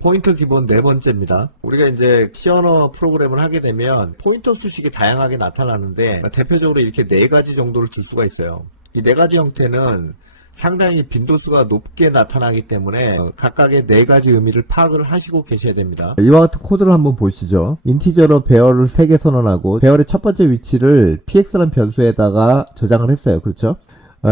포인터 기본 네 번째입니다. 우리가 이제 C 언어 프로그램을 하게 되면 포인터 수식이 다양하게 나타나는데 대표적으로 이렇게 네 가지 정도를 줄 수가 있어요. 이 네 가지 형태는 상당히 빈도수가 높게 나타나기 때문에 각각의 네 가지 의미를 파악을 하시고 계셔야 됩니다. 이와 같은 코드를 한번 보시죠. 인티저로 배열을 3개 선언하고 배열의 첫 번째 위치를 px라는 변수에다가 저장을 했어요. 그렇죠?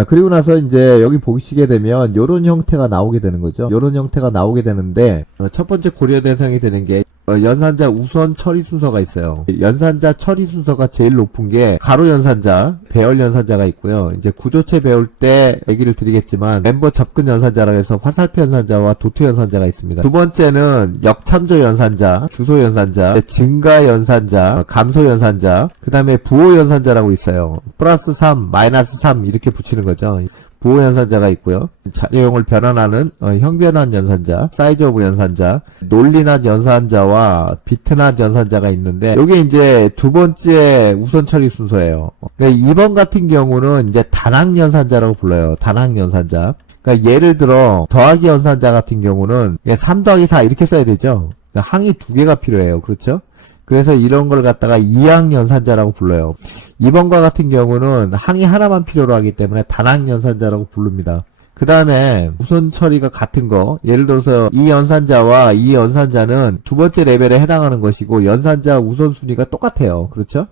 그리고 나서 이제 여기 보시게 되면 요런 형태가 나오게 되는 거죠. 요런 형태가 나오게 되는데 첫 번째 고려 대상이 되는 게 연산자 우선 처리 순서가 있어요. 연산자 처리 순서가 제일 높은 게 가로 연산자, 배열 연산자가 있고요. 이제 구조체 배울 때 얘기를 드리겠지만 멤버 접근 연산자라 해서 화살표 연산자와 도트 연산자가 있습니다. 두 번째는 역참조 연산자, 주소 연산자, 증가 연산자, 감소 연산자, 그 다음에 부호 연산자라고 있어요. 플러스 3, 마이너스 3 이렇게 붙이는 거죠. 부호 연산자가 있고요. 자료용을 변환하는 형변환 연산자, 사이즈 오브 연산자, 논리난 연산자와 비트난 연산자가 있는데 이게 이제 두 번째 우선 처리 순서예요. 2번 같은 경우는 이제 단항 연산자라고 불러요. 단항 연산자. 그러니까 예를 들어 더하기 연산자 같은 경우는 3 더하기 4 이렇게 써야 되죠. 그러니까 항이 두 개가 필요해요. 그렇죠? 그래서 이런 걸 갖다가 이항 연산자라고 불러요. 2번과 같은 경우는 항이 하나만 필요로 하기 때문에 단항 연산자라고 부릅니다. 그 다음에 우선 처리가 같은 거, 예를 들어서 이 연산자와 이 연산자는 두 번째 레벨에 해당하는 것이고 연산자 우선순위가 똑같아요. 그렇죠?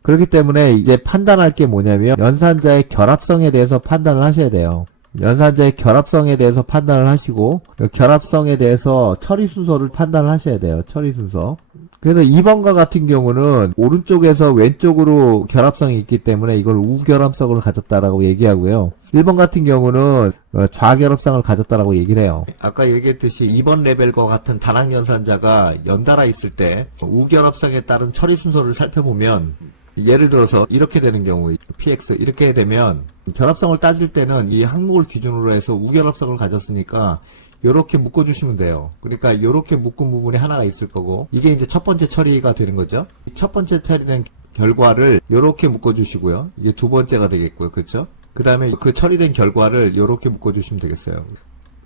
그렇기 때문에 이제 판단할 게 뭐냐면 연산자의 결합성에 대해서 판단을 하셔야 돼요. 연산자의 결합성에 대해서 판단을 하시고 결합성에 대해서 처리 순서를 판단을 하셔야 돼요. 처리 순서. 그래서 2번과 같은 경우는 오른쪽에서 왼쪽으로 결합성이 있기 때문에 이걸 우결합성을 가졌다라고 얘기하고요. 1번 같은 경우는 좌결합성을 가졌다라고 얘기를 해요. 아까 얘기했듯이 2번 레벨과 같은 단항 연산자가 연달아 있을 때 우결합성에 따른 처리 순서를 살펴보면 예를 들어서 이렇게 되는 경우 px 이렇게 되면 결합성을 따질 때는 이 항목을 기준으로 해서 우결합성을 가졌으니까 요렇게 묶어주시면 돼요. 그러니까 요렇게 묶은 부분이 하나가 있을 거고 이게 이제 첫 번째 처리가 되는 거죠. 첫 번째 처리된 결과를 요렇게 묶어주시고요. 이게 두 번째가 되겠고요. 그렇죠? 그 다음에 그 처리된 결과를 요렇게 묶어주시면 되겠어요.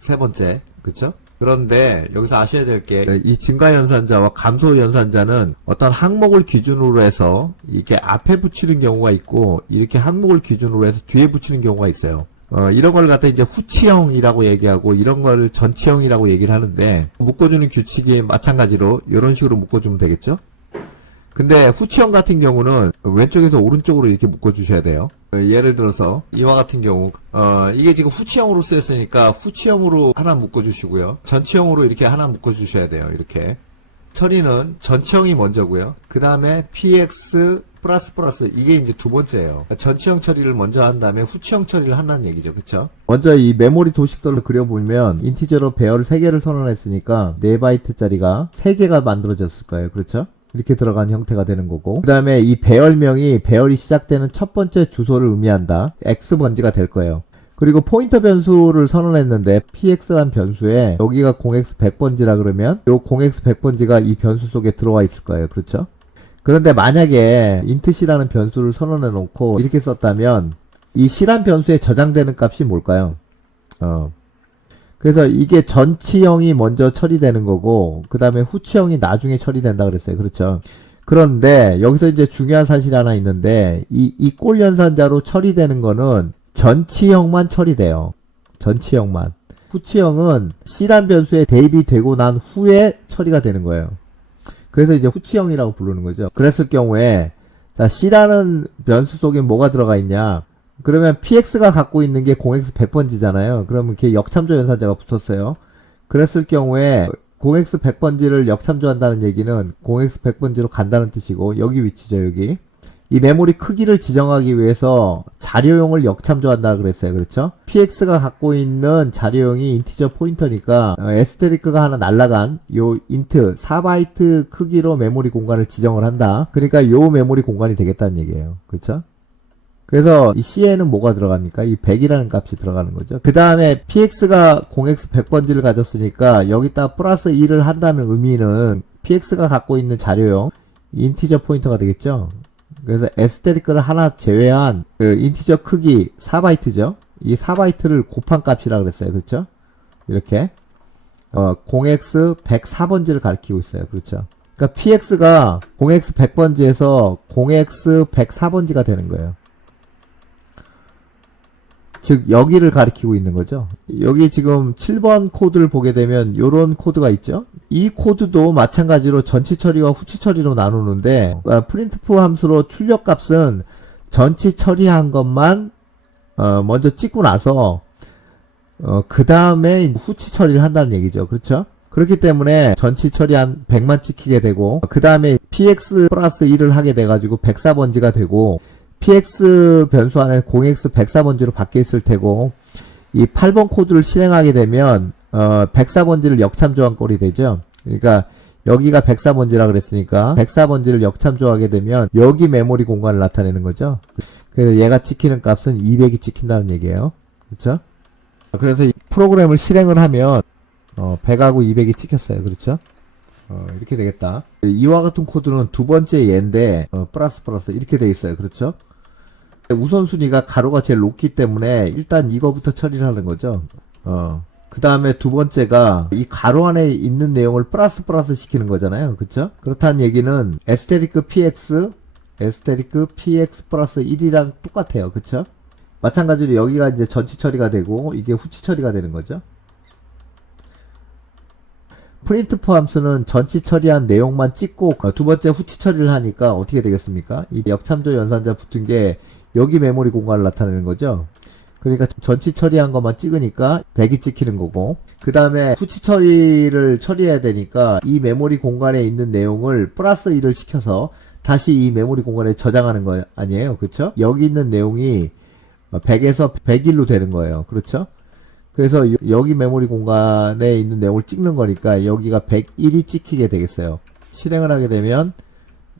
세 번째. 그렇죠? 그런데 여기서 아셔야 될 게 이 증가 연산자와 감소 연산자는 어떤 항목을 기준으로 해서 이렇게 앞에 붙이는 경우가 있고 이렇게 항목을 기준으로 해서 뒤에 붙이는 경우가 있어요. 이런 걸 갖다 이제 후치형이라고 얘기하고 이런 걸 전치형이라고 얘기를 하는데 묶어주는 규칙이 마찬가지로 이런 식으로 묶어주면 되겠죠? 근데 후치형 같은 경우는 왼쪽에서 오른쪽으로 이렇게 묶어주셔야 돼요. 예를 들어서 이와 같은 경우 이게 지금 후치형으로 쓰였으니까 후치형으로 하나 묶어주시고요. 전치형으로 이렇게 하나 묶어주셔야 돼요. 이렇게 처리는 전치형이 먼저고요. 그 다음에 px 플러스 이게 이제 두 번째예요. 전치형 처리를 먼저 한 다음에 후치형 처리를 한다는 얘기죠. 그쵸? 먼저 이 메모리 도식도를 그려보면 인티저로 배열 3개를 선언했으니까 4바이트짜리가 3개가 만들어졌을 거예요. 그렇죠? 이렇게 들어간 형태가 되는 거고 그 다음에 이 배열명이 배열이 시작되는 첫 번째 주소를 의미한다. X번지가 될 거예요. 그리고 포인터 변수를 선언했는데 px란 변수에 여기가 0x 100번지라 그러면 요 0x 100번지가 이 변수 속에 들어와 있을 거예요. 그렇죠? 그런데 만약에 intC라는 변수를 선언해 놓고 이렇게 썼다면 이 C란 변수에 저장되는 값이 뭘까요? 그래서 이게 전치형이 먼저 처리되는 거고 그 다음에 후치형이 나중에 처리된다 그랬어요. 그렇죠? 그런데 여기서 이제 중요한 사실이 하나 있는데 이 꼴 연산자로 처리되는 거는 전치형만 처리돼요. 전치형만. 후치형은 C란 변수에 대입이 되고 난 후에 처리가 되는 거예요. 그래서 이제 후치형이라고 부르는 거죠. 그랬을 경우에 자 C라는 변수 속에 뭐가 들어가 있냐? 그러면 px가 갖고 있는 게 0x 100번지잖아요. 그러면 이렇게 역참조 연산자가 붙었어요. 그랬을 경우에 0x 100번지를 역참조한다는 얘기는 0x 100번지로 간다는 뜻이고 여기 위치죠. 여기. 이 메모리 크기를 지정하기 위해서 자료용을 역참조한다 그랬어요. 그렇죠? px가 갖고 있는 자료용이 인티저 포인터니까 에스테리크가 하나 날라간 요 int 4바이트 크기로 메모리 공간을 지정을 한다. 그러니까 요 메모리 공간이 되겠다는 얘기예요. 그렇죠? 그래서 이 C에는 뭐가 들어갑니까? 이 100이라는 값이 들어가는 거죠. 그 다음에 px가 0x 100번지를 가졌으니까 여기다 플러스 1을 한다는 의미는 px가 갖고 있는 자료용 인티저 포인터가 되겠죠. 그래서 에스테리크를 하나 제외한 그 인티저 크기 4바이트죠. 이 4바이트를 곱한 값이라 그랬어요. 그렇죠? 이렇게. 0x104번지를 가리키고 있어요. 그렇죠. 그러니까 px가 0x100번지에서 0x104번지가 되는 거예요. 즉 여기를 가리키고 있는 거죠. 여기 지금 7번 코드를 보게 되면 요런 코드가 있죠. 이 코드도 마찬가지로 전치 처리와 후치 처리로 나누는데 printf 함수로 출력값은 전치 처리한 것만 먼저 찍고 나서 그 다음에 후치 처리를 한다는 얘기죠. 그렇죠? 그렇기 때문에 전치 처리한 100만 찍히게 되고 그 다음에 px 플러스 1을 하게 돼가지고 104번지가 되고 px 변수 안에 0x104번지로 바뀌어 있을 테고 이 8번 코드를 실행하게 되면 104번지를 역참조한 꼴이 되죠. 그러니까 여기가 104번지라 그랬으니까 104번지를 역참조하게 되면 여기 메모리 공간을 나타내는 거죠. 그래서 얘가 찍히는 값은 200이 찍힌다는 얘기예요. 그렇죠? 그래서 이 프로그램을 실행을 하면 100하고 200이 찍혔어요. 그렇죠? 이렇게 되겠다. 이와 같은 코드는 두 번째 얘인데 플러스 이렇게 돼 있어요. 그렇죠? 우선순위가 가로가 제일 높기 때문에 일단 이거부터 처리를 하는 거죠. 그 다음에 두 번째가 이 가로 안에 있는 내용을 플러스 시키는 거잖아요. 그쵸? 그렇다는 얘기는 aesthetic px 플러스 1이랑 똑같아요. 그쵸? 마찬가지로 여기가 이제 전치 처리가 되고 이게 후치 처리가 되는 거죠. printf 함수는 전치 처리한 내용만 찍고 두 번째 후치 처리를 하니까 어떻게 되겠습니까? 이 역참조 연산자 붙은 게 여기 메모리 공간을 나타내는 거죠. 그러니까 전치 처리한 것만 찍으니까 100이 찍히는 거고 그 다음에 후치 처리를 처리해야 되니까 이 메모리 공간에 있는 내용을 플러스 1을 시켜서 다시 이 메모리 공간에 저장하는 거 아니에요. 그렇죠? 여기 있는 내용이 100에서 101로 되는 거예요. 그렇죠? 그래서 여기 메모리 공간에 있는 내용을 찍는 거니까 여기가 101이 찍히게 되겠어요. 실행을 하게 되면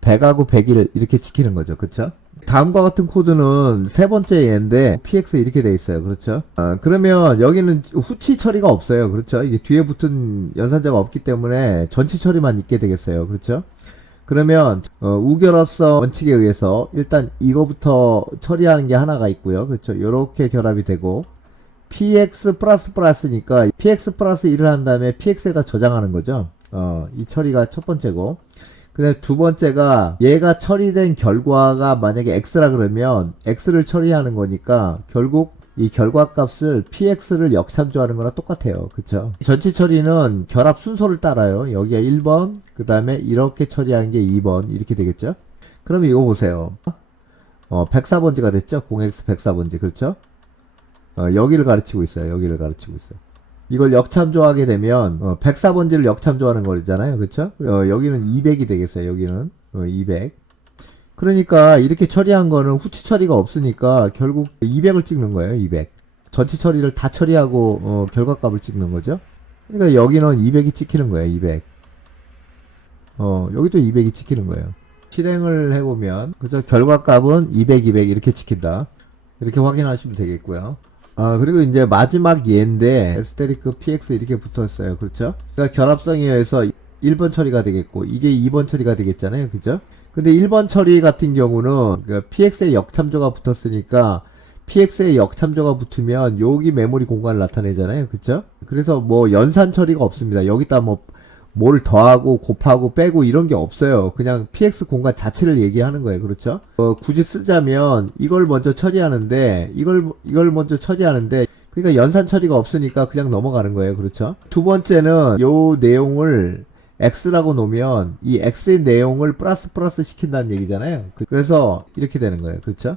100하고 101 이렇게 찍히는 거죠. 그렇죠? 다음과 같은 코드는 세 번째 얘인데 px 이렇게 돼 있어요. 그렇죠? 그러면 여기는 후치 처리가 없어요. 그렇죠? 이게 뒤에 붙은 연산자가 없기 때문에 전치 처리만 있게 되겠어요. 그렇죠? 그러면 우결합성 원칙에 의해서 일단 이거부터 처리하는 게 하나가 있고요. 그렇죠? 요렇게 결합이 되고 px 플러스니까 px 플러스 1을 한 다음에 px에다 저장하는 거죠. 이 처리가 첫 번째고 그 다음에 두 번째가 얘가 처리된 결과가 만약에 x라 그러면 x를 처리하는 거니까 결국 이 결과값을 px를 역참조하는 거랑 똑같아요. 그쵸? 전치 처리는 결합 순서를 따라요. 여기가 1번 그 다음에 이렇게 처리하는 게 2번 이렇게 되겠죠? 그러면 이거 보세요. 104번지가 됐죠? 0x104번지 그렇죠? 여기를 가르치고 있어요. 여기를 가르치고 있어요. 이걸 역참조하게 되면 104번지를 역참조하는 거잖아요. 그쵸? 여기는 200이 되겠어요. 여기는 200. 그러니까 이렇게 처리한 거는 후치 처리가 없으니까 결국 200을 찍는 거예요. 200. 전치 처리를 다 처리하고 결과값을 찍는 거죠. 그러니까 여기는 200이 찍히는 거예요. 200. 여기도 200이 찍히는 거예요. 실행을 해보면 그죠? 결과값은 200 이렇게 찍힌다. 이렇게 확인하시면 되겠고요. 그리고 이제 마지막 얘인데 aesthetic px 이렇게 붙었어요. 그렇죠? 그러니까 결합성에 의해서 1번 처리가 되겠고 이게 2번 처리가 되겠잖아요. 그죠? 근데 1번 처리 같은 경우는 그 px에 역참조가 붙었으니까 px에 역참조가 붙으면 여기 메모리 공간을 나타내잖아요. 그쵸? 그래서 뭐 연산 처리가 없습니다. 여기다 뭘 더하고 곱하고 빼고 이런 게 없어요. 그냥 px 공간 자체를 얘기하는 거예요. 그렇죠? 굳이 쓰자면 이걸 먼저 처리하는데 이걸 먼저 처리하는데 그러니까 연산 처리가 없으니까 그냥 넘어가는 거예요. 그렇죠? 두 번째는 요 내용을 x라고 놓으면 이 x의 내용을 플러스 시킨다는 얘기잖아요. 그래서 이렇게 되는 거예요. 그렇죠?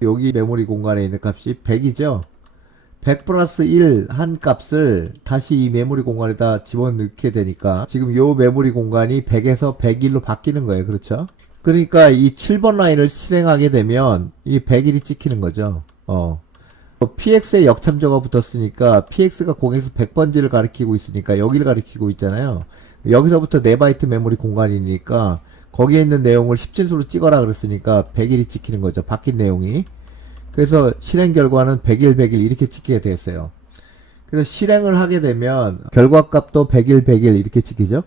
여기 메모리 공간에 있는 값이 100이죠? 100 플러스 1 한 값을 다시 이 메모리 공간에다 집어넣게 되니까 지금 요 메모리 공간이 100에서 101로 바뀌는 거예요. 그렇죠? 그러니까 이 7번 라인을 실행하게 되면 이 101이 찍히는 거죠. px에 역참조가 붙었으니까 px가 0에서 100번지를 가리키고 있으니까 여기를 가리키고 있잖아요. 여기서부터 4바이트 메모리 공간이니까 거기에 있는 내용을 10진수로 찍어라 그랬으니까 101이 찍히는 거죠. 바뀐 내용이. 그래서 실행 결과는 101 이렇게 찍히게 되었어요. 그래서 실행을 하게 되면 결과값도 101 이렇게 찍히죠.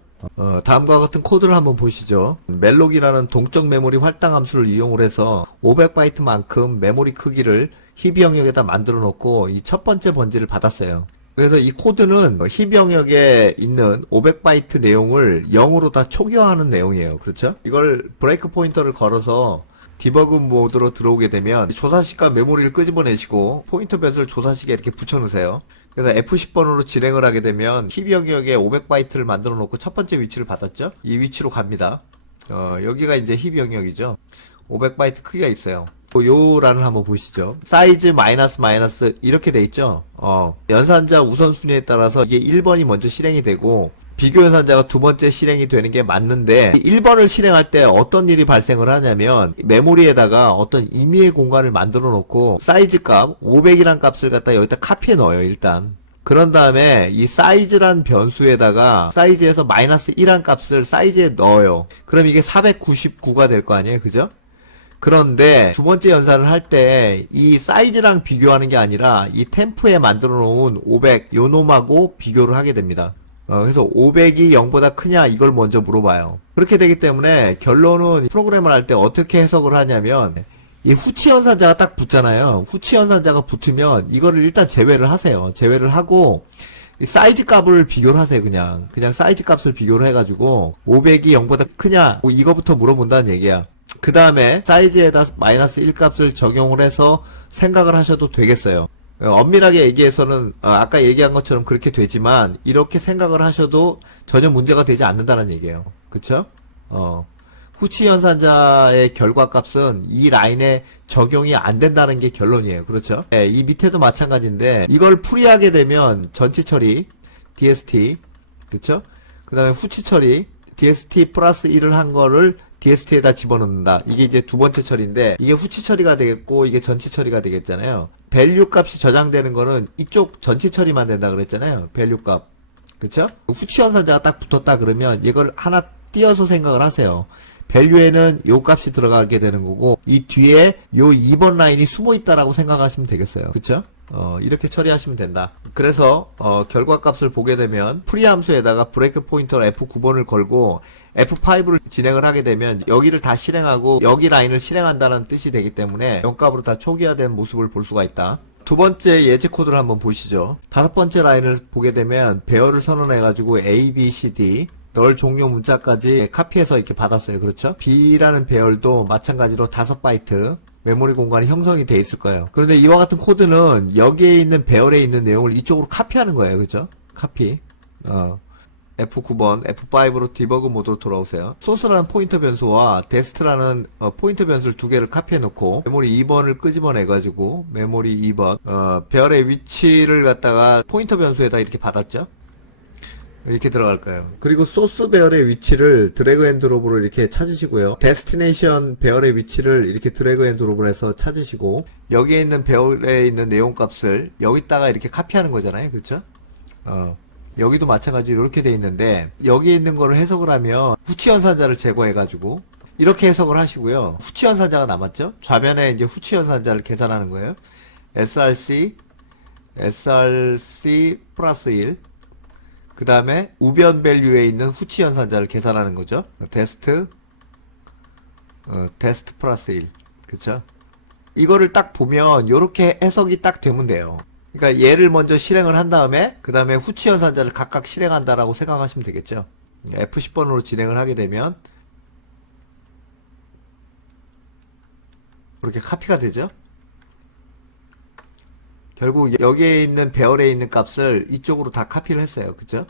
다음과 같은 코드를 한번 보시죠. 멜록이라는 동적 메모리 할당 함수를 이용을 해서 500바이트만큼 메모리 크기를 희비 영역에다 만들어 놓고 이 첫 번째 번지를 받았어요. 그래서 이 코드는 힙 영역에 있는 500바이트 내용을 0으로 다 초기화하는 내용이에요. 그렇죠? 이걸 브레이크 포인터를 걸어서 디버그 모드로 들어오게 되면 조사식과 메모리를 끄집어내시고 포인터 변수를 조사식에 이렇게 붙여놓으세요. 그래서 F10번으로 진행을 하게 되면 힙 영역에 500바이트를 만들어 놓고 첫 번째 위치를 받았죠? 이 위치로 갑니다. 여기가 이제 힙 영역이죠. 500바이트 크기가 있어요. 요 란을 한번 보시죠. 사이즈 마이너스 이렇게 돼 있죠. 연산자 우선순위에 따라서 이게 1번이 먼저 실행이 되고 비교 연산자가 두 번째 실행이 되는 게 맞는데 1번을 실행할 때 어떤 일이 발생을 하냐면 메모리에다가 어떤 임의의 공간을 만들어 놓고 사이즈 값 500이란 값을 갖다 여기다 카피해 넣어요. 일단 그런 다음에 이 사이즈란 변수에다가 사이즈에서 마이너스 1한 값을 사이즈에 넣어요. 그럼 이게 499가 될 거 아니에요. 그죠? 그런데 두 번째 연산을 할 때 이 사이즈랑 비교하는 게 아니라 이 템프에 만들어 놓은 500 요 놈하고 비교를 하게 됩니다. 그래서 500이 0보다 크냐 이걸 먼저 물어봐요. 그렇게 되기 때문에 결론은 프로그램을 할 때 어떻게 해석을 하냐면 이 후치 연산자가 딱 붙잖아요. 후치 연산자가 붙으면 이거를 일단 제외를 하세요. 제외를 하고 이 사이즈 값을 비교를 하세요. 그냥 사이즈 값을 비교를 해가지고 500이 0보다 크냐 이거부터 물어본다는 얘기야. 그 다음에 사이즈에다 마이너스 1 값을 적용을 해서 생각을 하셔도 되겠어요. 엄밀하게 얘기해서는 아까 얘기한 것처럼 그렇게 되지만 이렇게 생각을 하셔도 전혀 문제가 되지 않는다는 얘기예요. 그쵸? 후치 연산자의 결과값은 이 라인에 적용이 안 된다는 게 결론이에요. 그렇죠? 네, 이 밑에도 마찬가지인데 이걸 풀이하게 되면 전치 처리 DST 그쵸? 그 다음에 후치 처리 DST 플러스 1을 한 거를 DST에다 집어넣는다. 이게 이제 두 번째 처리인데 이게 후치 처리가 되겠고 이게 전치 처리가 되겠잖아요. 밸류 값이 저장되는 거는 이쪽 전치 처리만 된다 그랬잖아요. 밸류 값. 그쵸? 후치 연산자가 딱 붙었다 그러면 이걸 하나 띄어서 생각을 하세요. 밸류에는 요 값이 들어가게 되는 거고 이 뒤에 요 2번 라인이 숨어 있다라고 생각하시면 되겠어요. 그쵸? 이렇게 처리하시면 된다. 그래서 결과값을 보게 되면 프리 함수에다가 브레이크 포인터로 F9번을 걸고 F5를 진행을 하게 되면 여기를 다 실행하고 여기 라인을 실행한다는 뜻이 되기 때문에 0값으로 다 초기화된 모습을 볼 수가 있다. 두 번째 예제 코드를 한번 보시죠. 다섯 번째 라인을 보게 되면 배열을 선언해가지고 A, B, C, D 널 종료 문자까지 카피해서 이렇게 받았어요. 그렇죠? B라는 배열도 마찬가지로 5바이트 메모리 공간이 형성이 돼 있을 거예요. 그런데 이와 같은 코드는 여기에 있는 배열에 있는 내용을 이쪽으로 카피하는 거예요. 그죠? 카피. F9번, F5로 디버그 모드로 돌아오세요. 소스라는 포인터 변수와 데스트라는 포인터 변수를 두 개를 카피해 놓고 메모리 2번을 끄집어내가지고 메모리 2번 배열의 위치를 갖다가 포인터 변수에다 이렇게 받았죠. 이렇게 들어갈 거예요. 그리고 소스 배열의 위치를 드래그 앤 드롭으로 이렇게 찾으시고요. 데스티네이션 배열의 위치를 이렇게 드래그 앤 드롭을 해서 찾으시고 여기에 있는 배열에 있는 내용 값을 여기다가 이렇게 카피하는 거잖아요. 그렇죠? 여기도 마찬가지로 이렇게 돼 있는데 여기에 있는 거를 해석을 하면 후치 연산자를 제거해가지고 이렇게 해석을 하시고요. 후치 연산자가 남았죠? 좌변에 이제 후치 연산자를 계산하는 거예요. SRC 플러스 1 그 다음에 우변 밸류에 있는 후치 연산자를 계산하는 거죠. 데스트 플러스 1 그쵸? 이거를 딱 보면 요렇게 해석이 딱 되면 돼요. 그러니까 얘를 먼저 실행을 한 다음에 그 다음에 후치 연산자를 각각 실행한다라고 생각하시면 되겠죠. F10번으로 진행을 하게 되면 이렇게 카피가 되죠. 결국 여기에 있는 배열에 있는 값을 이쪽으로 다 카피를 했어요. 그죠?